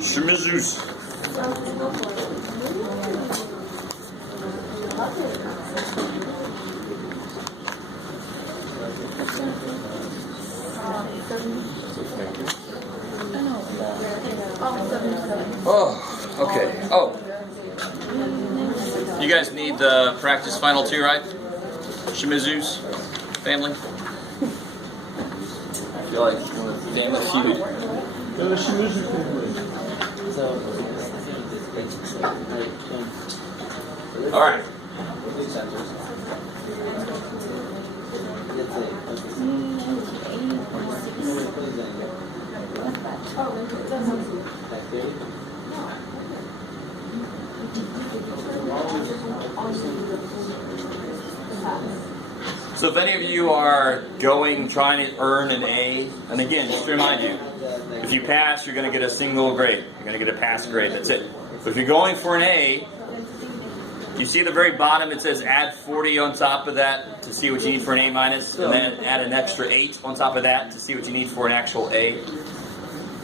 Shimizus. Oh, okay. Oh. You guys need the practice final too, right? Shimizu's family. I feel like family feud. All right. So if any of you are trying to earn an A, and again, just to remind you, if you pass, you're going to get a single grade. You're going to get a pass grade. That's it. But if you're going for an A, you see at the very bottom it says add 40 on top of that to see what you need for an A minus, and then add an extra 8 on top of that to see what you need for an actual A.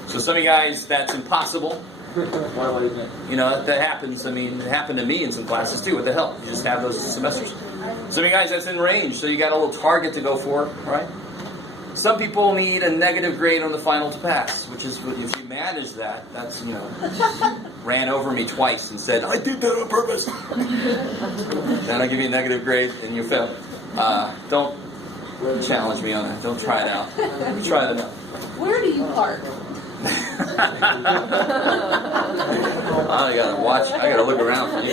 So some of you guys, that's impossible. You know, that happens. I mean, it happened to me in some classes too. What the hell? You just have those semesters. Some of you guys, that's in range, so you got a little target to go for, right? Some people need a negative grade on the final to pass, which is, if you manage that, that's, you know, ran over me twice and said, I did that on purpose. Then I'll give you a negative grade and you fail. Don't challenge me on that. Don't try it out. Try it out. Where do you park? I gotta watch. I gotta look around for you.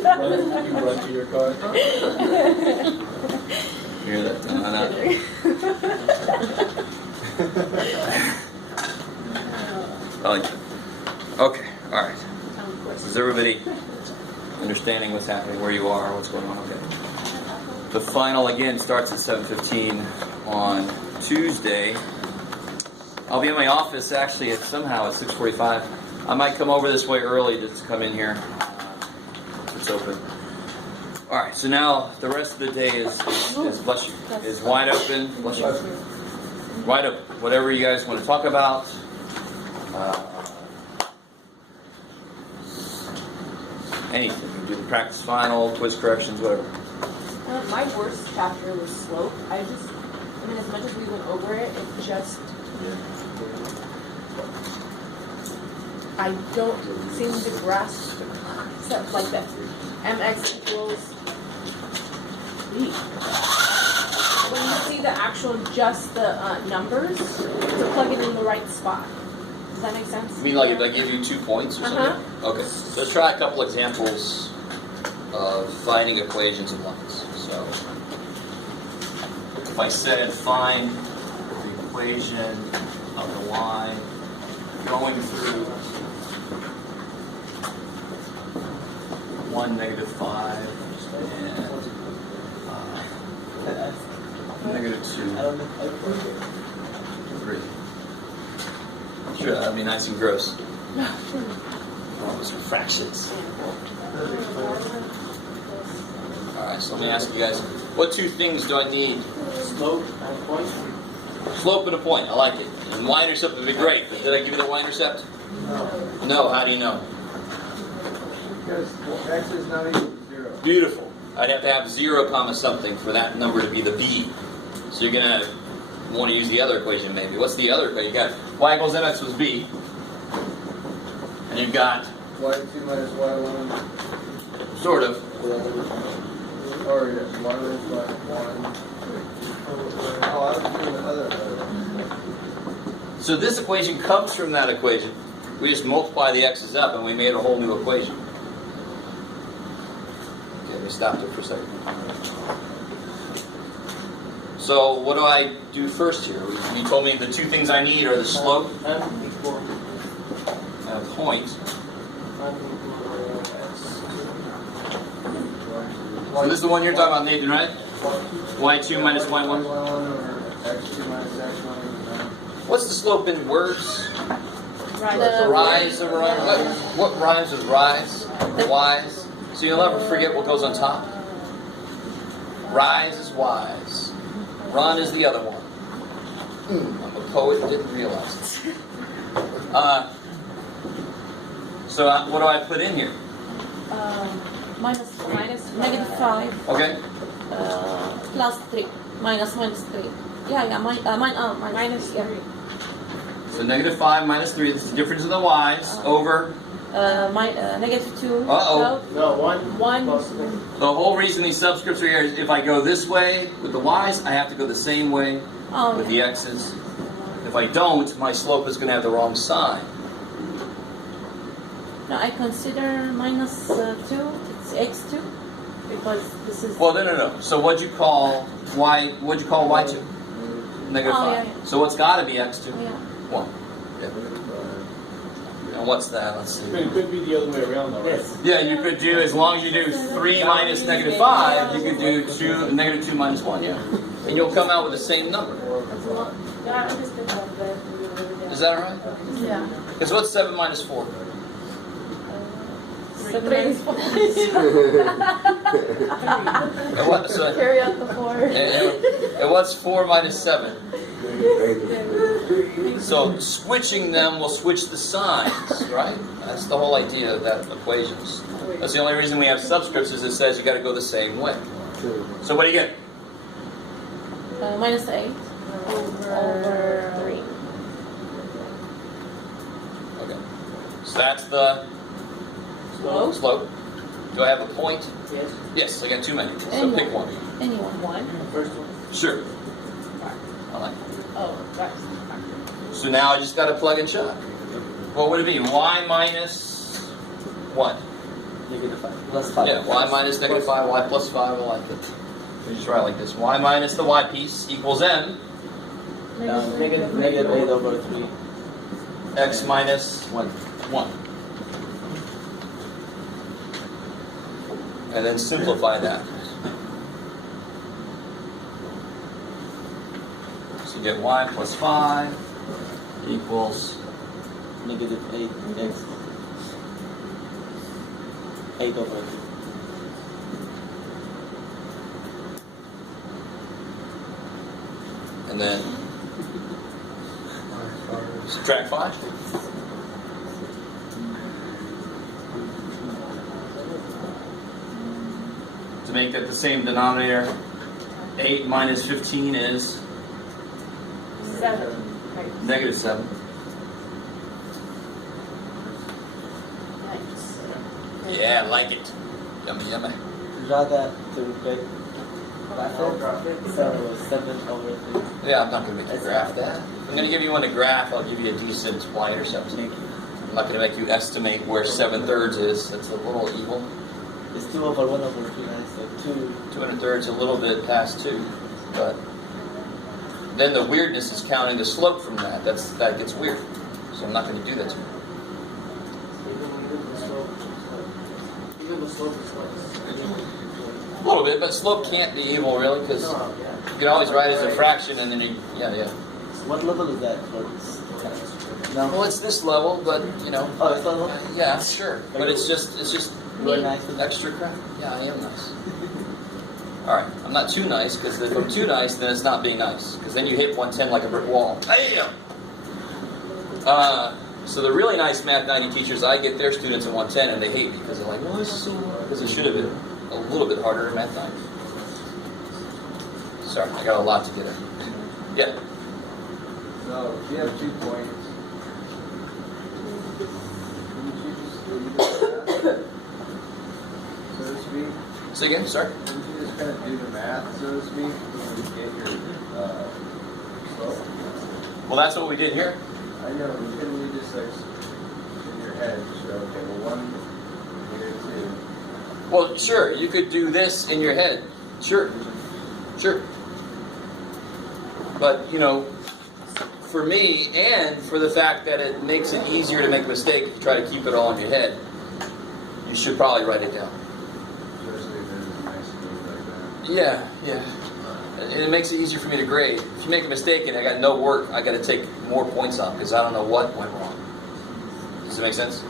You run to your car. Hear that? I like that. Okay. All right. Is everybody understanding what's happening, where you are, what's going on? Okay. The final again starts at 7:15 on Tuesday. I'll be in my office actually somehow at 6:45. I might come over this way early just to come in here. It's open. All right, so now the rest of the day is bless you, is wide open. Bless you. Wide open. Whatever you guys want to talk about. Anything. You can do the practice final, quiz corrections, whatever. My worst chapter was slope. I mean, as much as we went over it, it just... I don't seem to grasp the concept like that. MX equals B. When you see the actual, just the numbers, to plug it in the right spot. Does that make sense? You mean like if I give you 2 points or something? Okay. So let's try a couple examples of finding equations and lines. So if I said find the equation of the line going through 1, -5 and -2, 3. Sure, that'd be nice and gross. All those fractions. Alright, so let me ask you guys, what 2 things do I need? Slope and a point. Slope and a point, I like it. And y-intercept would be great, but did I give you the y-intercept? No. No, how do you know? Because x is not equal to 0. Beautiful. I'd have to have 0 comma something for that number to be the b. So you're going to want to use the other equation maybe. What's the other equation? You got y equals mx was b. And you've got... y2 minus y1. Sort of. Or yes, y minus y1. Oh, I was doing the other. So this equation comes from that equation. We just multiply the x's up and we made a whole new equation. Okay, we stopped it for a second. So what do I do first here? You told me the 2 things I need are the slope and a point. So this is the one you're talking about, Nathan, right? y2 minus y1. x2 minus x1. What's the slope in words? Rise. Rise of rise. What rhymes with rise? Wise? So you'll never forget what goes on top. Rise is wise. Run is the other one. I'm a poet and didn't realize it. So what do I put in here? Minus Negative 5 Okay. plus 3 minus 3. Yeah, minus 3. So negative 5 minus 3. This is the difference of the y's over. Negative 2. Uh-oh. No, 1. 1. Plus 3. The whole reason these subscripts are here is if I go this way with the y's, I have to go the same way Oh, with the x's. If I don't, my slope is going to have the wrong sign. no, I consider minus 2. It's x2 because this is. Well, no. So what'd you call y? What'd you call y2? Negative 5. Yeah. So what's got to be x2? Yeah. 1. And what's that? Let's see. It could be the other way around though, right? Yeah, you could do, as long as you do 3 minus negative 5, you could do negative 2 minus 1, yeah. And you'll come out with the same number. Is that all right? Yeah. Because what's 7 minus 4? 3. And what, so, Carry out the 4. and what's 4 minus 7? So switching them will switch the signs, right? That's the whole idea of that equations. That's the only reason we have subscripts is it says you got to go the same way. So what do you get? Minus 8 over 3. Okay. So that's the slope. Do I have a point? Yes. Yes, I got too many. So Anyone. pick one. Anyone. 1. First one. Sure. I like it. Oh, that's. So now I just got to plug and chug. What would it be? Y minus what? Negative 5. Plus 5. Yeah, y minus negative 5, y plus 5, I like it. We just write like this. Y minus the y piece equals m. Negative 8 over 3. X minus 1. 1. And then simplify that. So you get y plus 5 equals Negative 8 x. 8 over 3. and then subtract 5. To make that the same denominator, 8 minus 15 is 7. negative 7. Nice. Yeah, I like it. Yummy, yummy. Draw that to break. So 7 over 3. Yeah, I'm not going to make you graph that. If I'm going to give you one to graph, I'll give you a decent y-intercept. Thank you. I'm not going to make you estimate where 7/3 is. That's a little evil. It's 2 over 1 over 3, right? So 2. 2/3 is a little bit past 2. But then the weirdness is counting the slope from that. That gets weird. So I'm not going to do that to you. Even the slope is A little bit, but slope can't be evil, really, because you can always write it as a fraction, and then you, yeah. What level is that? No. Well, it's this level, but you know. Oh, it's level? Yeah, sure. But it's just You are nice. extra crap. Yeah, I am nice. All right, I'm not too nice, because if I'm too nice, then it's not being nice, because then you hit 110 like a brick wall. Bam! So the really nice Math 90 teachers, I get their students in 110, and they hate me because they're like, "Well, this is so hard," because it should have been a little bit harder in Math 90. Sorry, I got a lot to get in. Yeah. So if you have 2 points, so to speak, So again, sorry. wouldn't you just kind of do the math, so to speak, when you get your slope? Well, that's what we did here. I know, you can really just like in your head, just go, okay, well 1, here, 2. Well, sure, you could do this in your head. Sure. But, you know, for me, and for the fact that it makes it easier to make a mistake if you try to keep it all in your head, you should probably write it down. Especially if there's a nice move like that. Yeah. And it makes it easier for me to grade. If you make a mistake and I got no work, I got to take more points off because I don't know what went wrong. Does it make sense?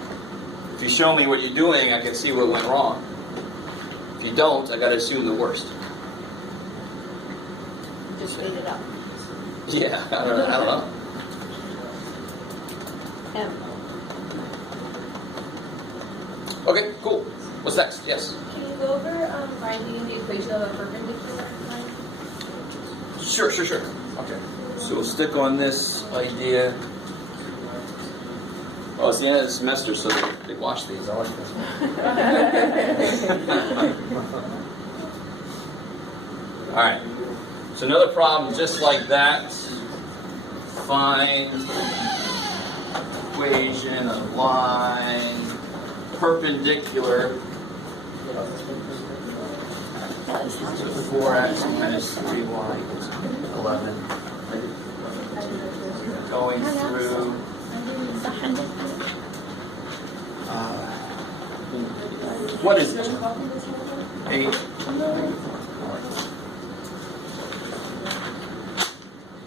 If you show me what you're doing, I can see what went wrong. If you don't, I got to assume the worst. Just made it up. Yeah, I don't know. M. Okay, cool. What's next? Yes. Can you go over finding the equation of a perpendicular line? Sure. Okay. So we'll stick on this idea. Oh, it's the end of the semester, so they watch these. I like this. All right. So another problem just like that. Find equation of line perpendicular to 4x minus 3y equals 11. Going through what is it? 8.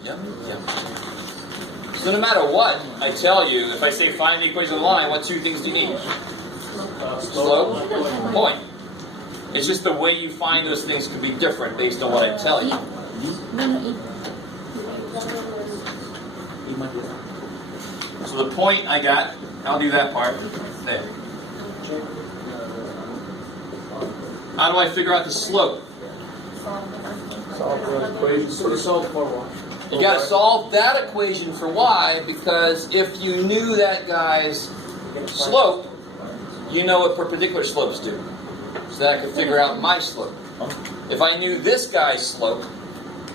Yep. So no matter what I tell you, if I say find the equation of the line, what two things do you need? Slope, point. It's just the way you find those things can be different based on what I tell you. So the point I got, I'll do that part there. How do I figure out the slope? Solve the equation. So to solve for y. You got to solve that equation for y, because if you knew that guy's slope, you know what perpendicular slopes do. So that I could figure out my slope. If I knew this guy's slope,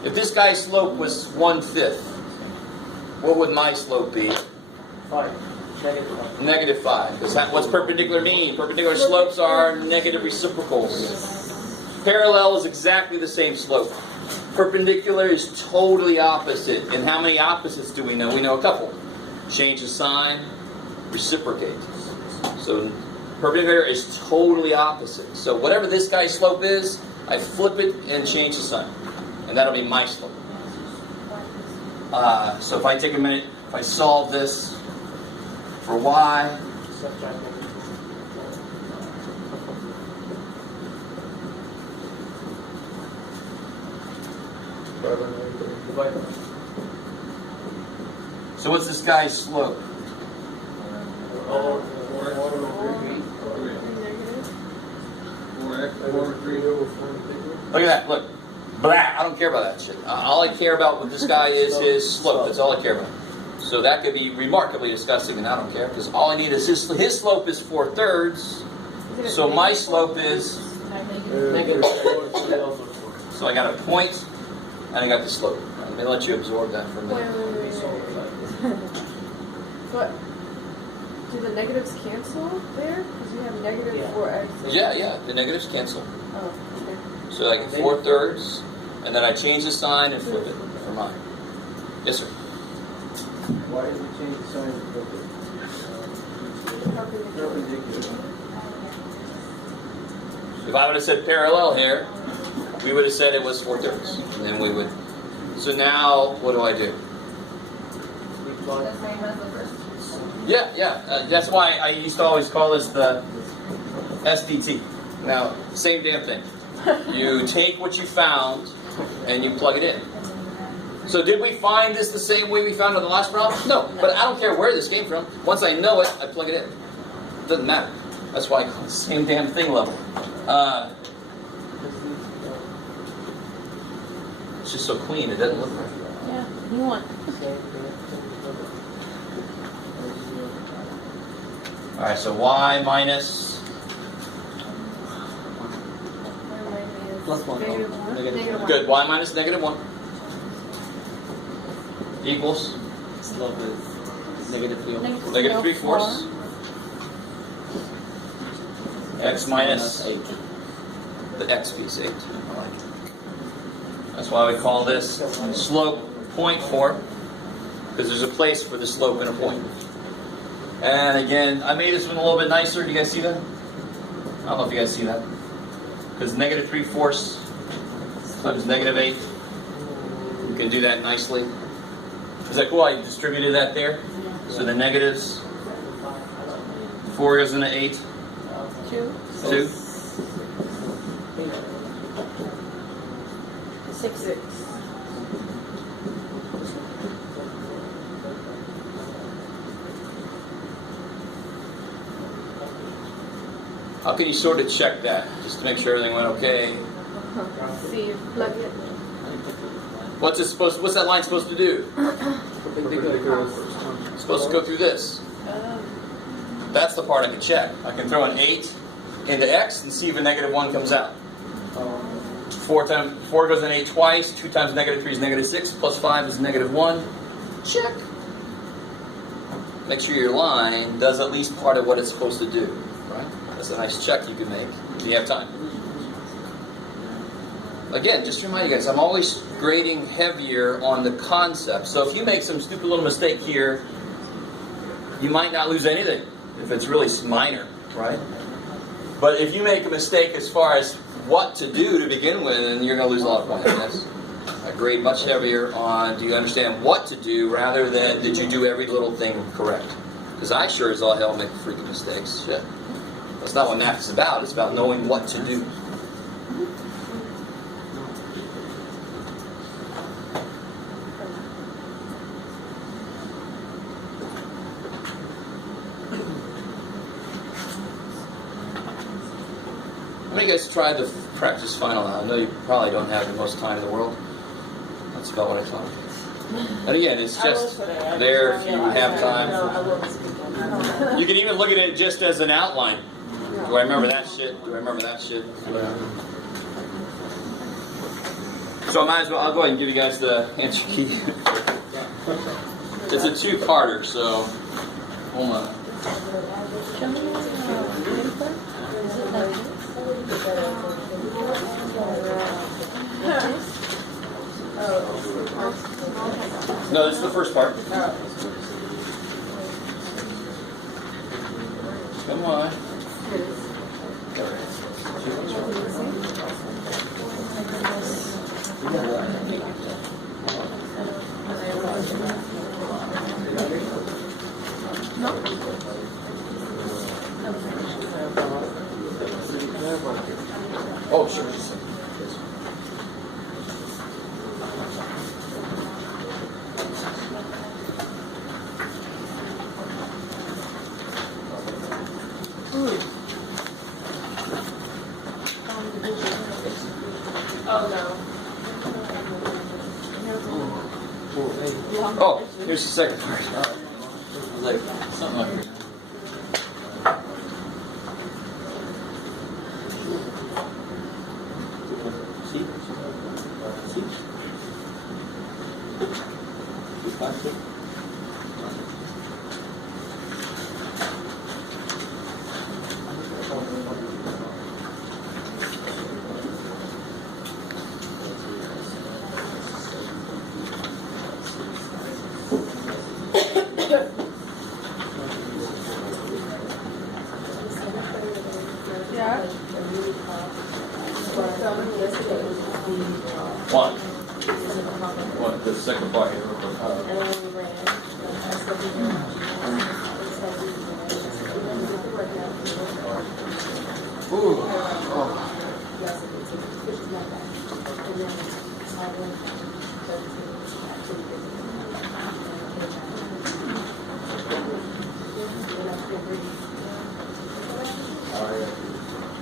if this guy's slope was 1/5, what would my slope be? 5. Negative 5. What's perpendicular mean? Perpendicular slopes are negative reciprocals. Parallel is exactly the same slope. Perpendicular is totally opposite. And how many opposites do we know? We know a couple. Change the sign, reciprocate. So perpendicular is totally opposite. So whatever this guy's slope is, I flip it and change the sign. And that'll be my slope. So if I take a minute, if I solve this for y, so what's this guy's slope? Look at that, look. Blah, I don't care about that shit. All I care about with this guy is his slope. That's all I care about. So that could be remarkably disgusting, and I don't care, because all I need is his slope is 4/3. So my slope is Negative. so I got a point, and I got the slope. Let me let you absorb that for a minute. Wait. But do the negatives cancel there? Because we have negative 4x. Yeah, the negatives cancel. Oh, okay. So I get 4/3, and then I change the sign and flip it for mine. Yes, sir. Why did you change the sign to flip it? Perpendicular. If I would have said parallel here, we would have said it was 4/3, and then we would. So now, what do I do? The same as the first. Yeah. That's why I used to always call this the SDT. Now, same damn thing. You take what you found and you plug it in. So did we find this the same way we found it in the last problem? No, but I don't care where this came from. Once I know it, I plug it in. It doesn't matter. That's why I call it the same damn thing level. It's just so clean, it doesn't look right. Yeah, you want. Alright, so y minus Plus 1. Negative 1. good, y minus -1 equals Slope is negative 3. negative 3/4 x minus 8. the x piece 8. That's why we call this slope point 4, because there's a place for the slope and a point. And again, I made this one a little bit nicer. Do you guys see that? I don't know if you guys see that. Because negative 3/4 times negative 8. You can do that nicely. Is that cool? I distributed that there. So the negatives, 4 goes into 8. 2. 2. 6. How can you sort of check that? Just to make sure everything went okay. See, plug it. What's that line supposed to do? It's supposed to go through this. That's the part I can check. I can throw an 8 into X and see if a -1 comes out. 4 goes in 8 twice. 2 times -3 is -6. Plus 5 is -1. Check. Make sure your line does at least part of what it's supposed to do. Right? That's a nice check you can make if you have time. Again, just to remind you guys, I'm always grading heavier on the concept. So if you make some stupid little mistake here, you might not lose anything if it's really minor, right? But if you make a mistake as far as what to do to begin with, then you're going to lose a lot of points. Yes. I grade much heavier on do you understand what to do rather than did you do every little thing correct? Because I sure as all hell make freaking mistakes. Shit. That's not what math is about. It's about knowing what to do. How many of you guys tried the practice final now? I know you probably don't have the most time in the world. That's about what I thought. And again, it's just there if you have time. You can even look at it just as an outline. Do I remember that shit? Do I remember that shit? So I might as well, I'll go ahead and give you guys the answer key. It's a 2-parter, so hold on. Show me your paper. Is it like this? No, this is the first part. Come on. Oh, sure. Oh, here's the second part. Like something like that. See? See? What? The second part. Ooh. Oh.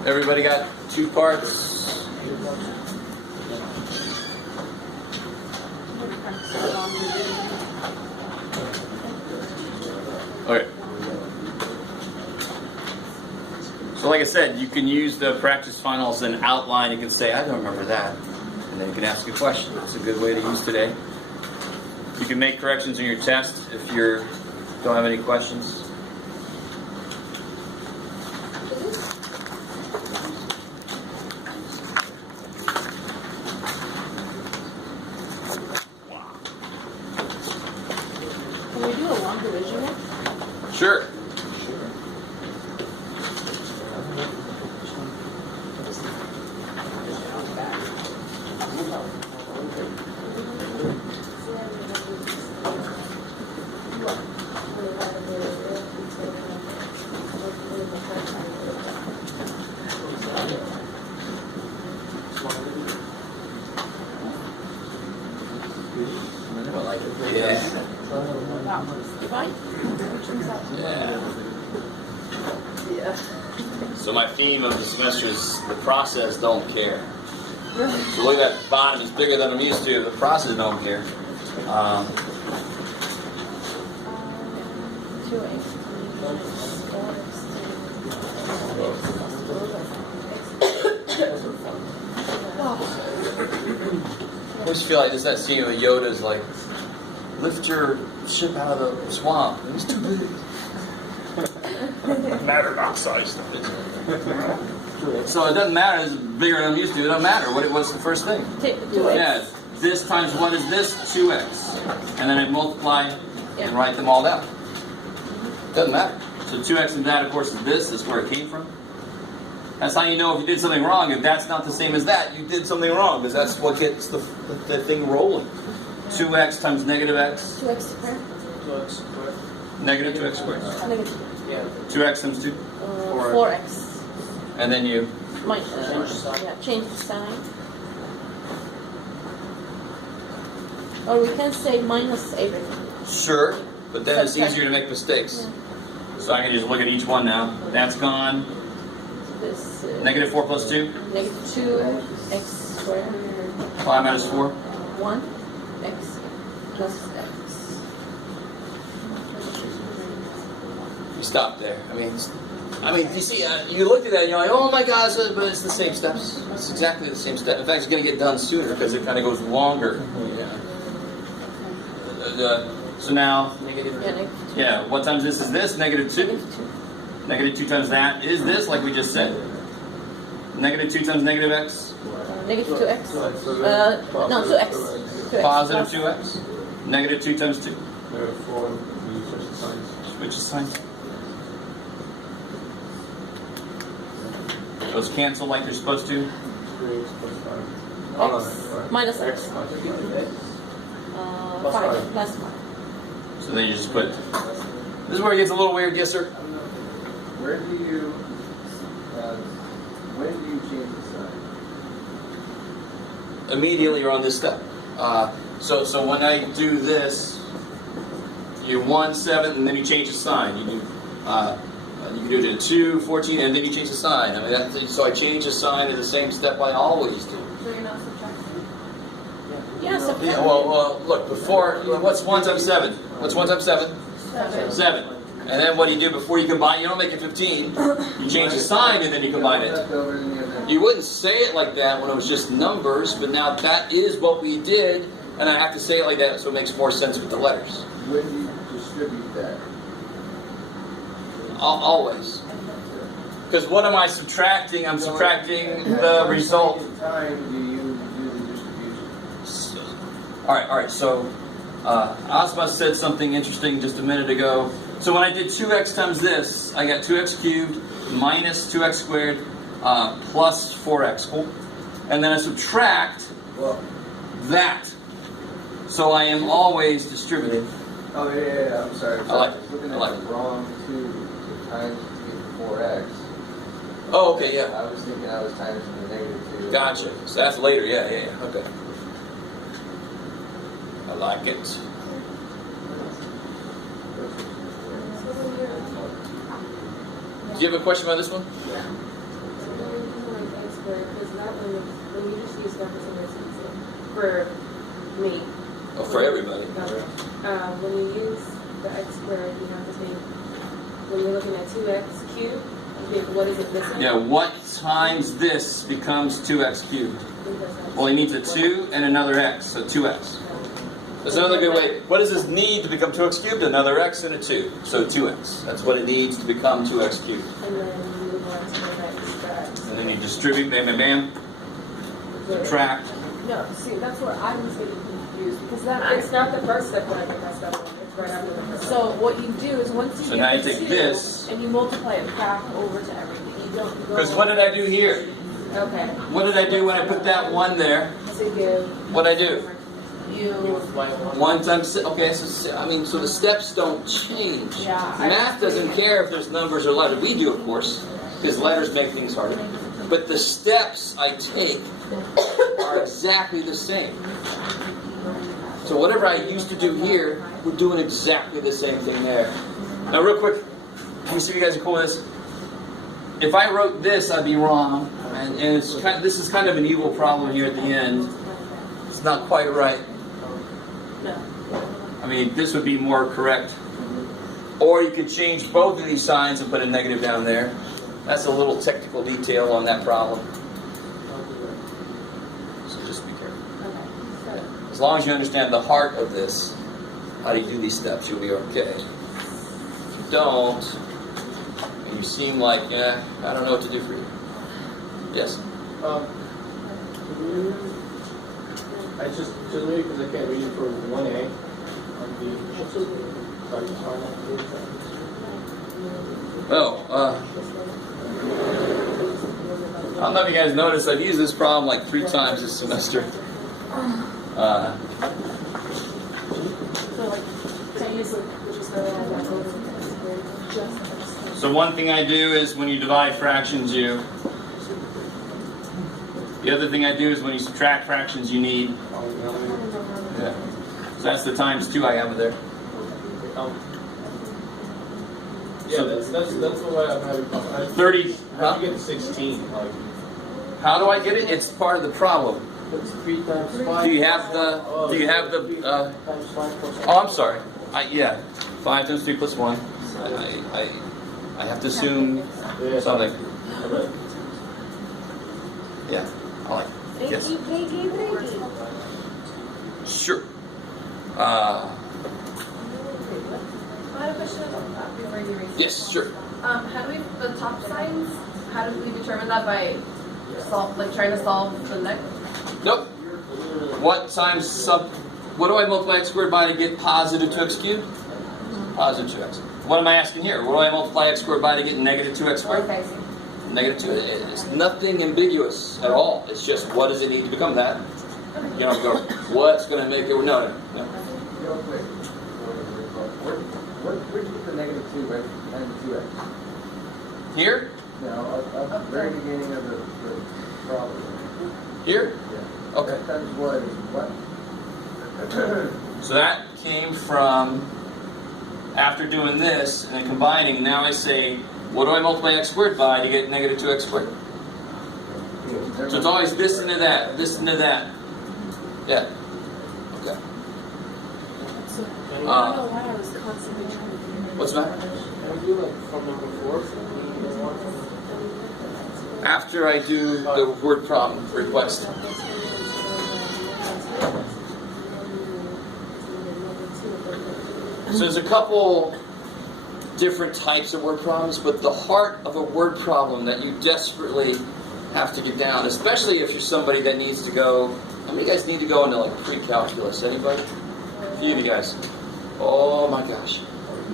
Everybody got 2 parts? Okay. So like I said, you can use the practice final as an outline. You can say, I don't remember that. And then you can ask a question. It's a good way to use today. You can make corrections in your test if you don't have any questions. Can we do a long division one? Sure. So my theme of the semester is the process don't care. So look at that bottom is bigger than I'm used to. The process don't care. 2x. I always feel like there's that scene where Yoda's like, lift your ship out of the swamp. It's too big. Matter not size stuff. So it doesn't matter. It's bigger than I'm used to. It doesn't matter. What's the first thing? Take the 2x. Yeah. This times what is this? 2x. And then I multiply and write them all down. Doesn't matter. So 2x and that, of course, is this. This is where it came from. That's how you know if you did something wrong. If that's not the same as that, you did something wrong, because that's what gets the thing rolling. 2x times negative x. 2x squared. Negative 2x squared. Negative. Yeah. 2x times 2. 4x. And then you... Change the sign. Or we can say minus everything. Sure, but then it's Subtract. easier to make mistakes. Yeah. So I can just look at each one now. That's gone. This Negative 4 plus 2. negative 2x squared. 5 minus 4. 1 x plus x. Stop there. I mean, you see, you looked at that and you're like, oh my God, but it's the same steps. It's exactly the same step. In fact, it's going to get done sooner because it kind of goes longer. So now, yeah, what times this is this? Negative 2. Negative 2. Negative 2 times that is this, like we just said. Negative 2 times negative x. Negative 2x. No, 2x. 2x. Positive plus 2x. Negative 2 times 2. Therefore, you switch the signs. Switch the sign. Those cancel like they're supposed to. 3x plus 5. X minus x. 5 plus 5. So then you just put. This is where it gets a little weird, yes sir? Where do you, when do you change the sign? Immediately you're on this step. So when I do this, you 1, 7, and then you change the sign. You do you can do it to 2, 14, and then you change the sign. I mean, so I change the sign in the same step I always do. So you're not subtracting? Yeah, subtract. Yeah, well, look, before, what's 1 times 7? What's 1 times 7? 7. And then what do you do before you combine? You don't make it 15. You change the sign and then you combine it. You wouldn't say it like that when it was just numbers, but now that is what we did, and I have to say it like that so it makes more sense with the letters. When do you distribute that? Always. Because what am I subtracting? I'm subtracting the result. What time do you do the distribution? Alright, so Asma said something interesting just a minute ago. So when I did 2x times this, I got 2x cubed minus 2x squared plus 4x. Cool? And then I subtract that. So I am always distributing. Oh, yeah, I'm sorry. I like it. was looking I at like the it. wrong 2 times to get 4x. Oh, okay, yeah. I was thinking I was times the negative 2. Gotcha. So that's later, yeah. Okay. I like it. Do you have a question about this one? Because that one, when you just use representation for me, Oh, for everybody. when you use the x squared, you have to think, when you're looking at 2x cubed, you think, what is it missing? Yeah, what times this becomes 2x cubed? Well, he needs a 2 and another x, so 2x. That's another good way. What does this need to become 2x cubed? Another x and a 2. So 2x. That's what it needs to become 2x cubed. And then you move on to the next x. And then you distribute, bam, bam, bam. Subtract. No, see, that's where I was getting confused, because it's not the first step that I get messed up on, it's right after the first step. So what you do is once you So get now you the take 2 this. and you multiply it back over to everything. You don't go. Because what did I do here? Okay. What did I do when I put that 1 there? So you give. What did I do? You. 1 times 6. Okay, so the steps don't change. Yeah, Math doesn't care if there's numbers or letters. We do, of course, because letters make things harder. But the steps I take are exactly the same. So whatever I used to do here, we're doing exactly the same thing there. Now, real quick, can you see if you guys are cool with this? if I wrote this, I'd be wrong. And this is kind of an evil problem here at the end. It's not quite right. I mean, this would be more correct. Or you could change both of these signs and put a negative down there. That's a little technical detail on that problem. So just be careful. As long as you understand the heart of this, how do you do these steps, you'll be okay. If you don't, and you seem like, I don't know what to do for you. Yes? I just maybe because I can't read it for 1A on the I don't know if you guys noticed, I've used this problem like 3 times this semester. So one thing I do is when you divide fractions, the other thing I do is when you subtract fractions, you need. Yeah. So that's the times 2 I have there. Yeah, that's what I'm having problem. 30. How do you get 16? Like, how do I get it? It's part of the problem. It's 3 times 5. Do you have the? Times 5 plus 1. Oh, I'm sorry. 5 times 3 plus 1. I have to assume something. Yeah. I like it. Yes. Sure. I have a question about that before you read. Yes, sure. How do we, the top signs, how do we determine that by trying to solve the next? Nope. What do I multiply x squared by to get positive 2x cubed? Positive 2x. What am I asking here? What do I multiply x squared by to get negative 2x squared? Okay, I see. Negative 2. It's nothing ambiguous at all. It's just what does it need to become that? You don't go, what's going to make it? No. Real quick. Where'd you get the negative 2, right? And 2x? Here? No, at the very beginning of the problem. Here? Yeah. Okay. Times what is what? So that came from after doing this and then combining. Now I say, what do I multiply x squared by to get negative 2x squared? So it's always this into that, this into that. Yeah. Okay. I don't know why I was constantly trying to figure What's that? Can we do like from number 4? After I do the word problem request. So there's a couple different types of word problems, but the heart of a word problem that you desperately have to get down, especially if you're somebody that needs to go. How many of you guys need to go into like pre-calculus? Anybody? A few of you guys. Oh my gosh.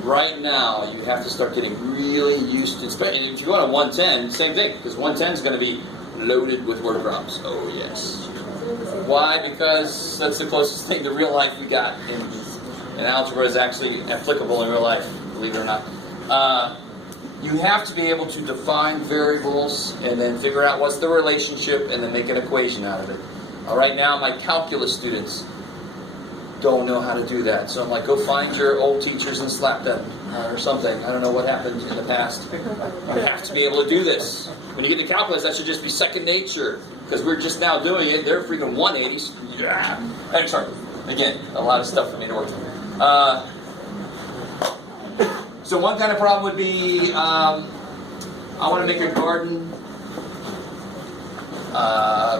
Right now, you have to start getting really used to, and if you go to 110, same thing, because 110 is going to be loaded with word problems. Oh yes. Why? Because that's the closest thing to real life we got, and algebra is actually applicable in real life, believe it or not. You have to be able to define variables and then figure out what's the relationship and then make an equation out of it. Right now, my calculus students don't know how to do that. So I'm like, go find your old teachers and slap them or something. I don't know what happened in the past. You have to be able to do this. When you get to calculus, that should just be second nature because we're just now doing it. They're freaking 180s. Yeah. I'm sorry. Again, a lot of stuff for me to work with. So one kind of problem would be, I want to make a garden,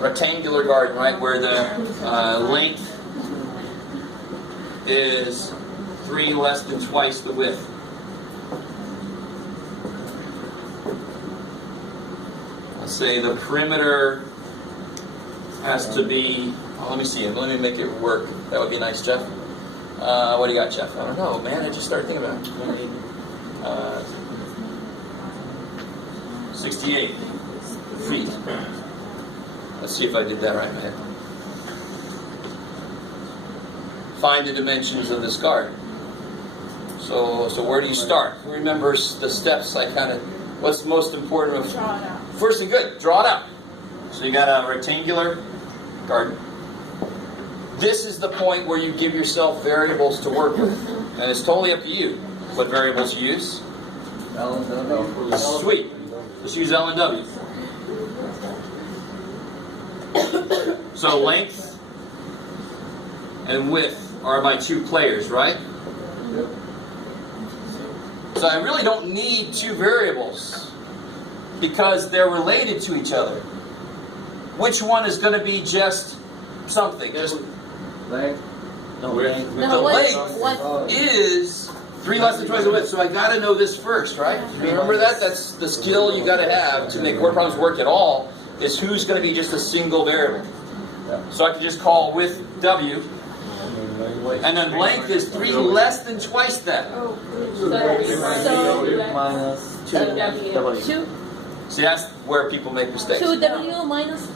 rectangular garden, right, where the length is 3 less than twice the width. Let's say the perimeter has to be, let me see, let me make it work. That would be nice, Jeff. What do you got, Jeff? I don't know, man. I just started thinking about it. 68 feet. Let's see if I did that right, man. Find the dimensions of this garden. So where do you start? Who remembers the steps? What's most important? Draw it out. First thing, good. Draw it out. So you got a rectangular garden. This is the point where you give yourself variables to work with. And it's totally up to you what variables you use. Sweet. Let's use L and W. So length and width are my two players, right? So I really don't need two variables because they're related to each other. Which one is going to be just something? Just Length. the No, length what? is 3 less than twice the width. So I got to know this first, right? Remember that? That's the skill you got to have to make word problems work at all. Is who's going to be just a single variable. So I can just call width W, and then length is 3 less than twice that. Minus Two, See, that's where people make mistakes. 2W minus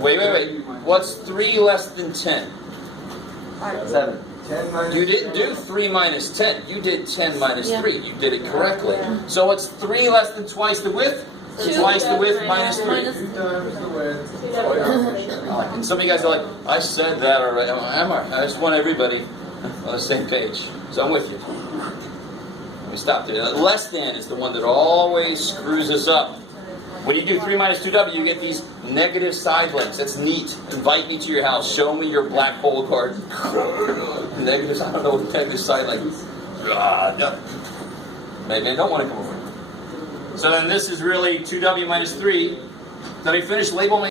Wait. What's 3 less than 10? 7. 10 minus You didn't do 3 minus 10. You did 10 minus Yeah. 3. You did it correctly. So what's 3 less than twice the width? Twice the width minus 3. minus 2 times the width. And some of you guys are like, I said that already. I just want everybody on the same page. So I'm with you. Let me stop there. Less than is the one that always screws us up. When you do 3 minus 2W, you get these negative side links. That's neat. Invite me to your house. Show me your black hole card. Negatives, I don't know what negative side link is. No. Maybe I don't want to come over. So then this is really 2W minus 3. Did I finish label my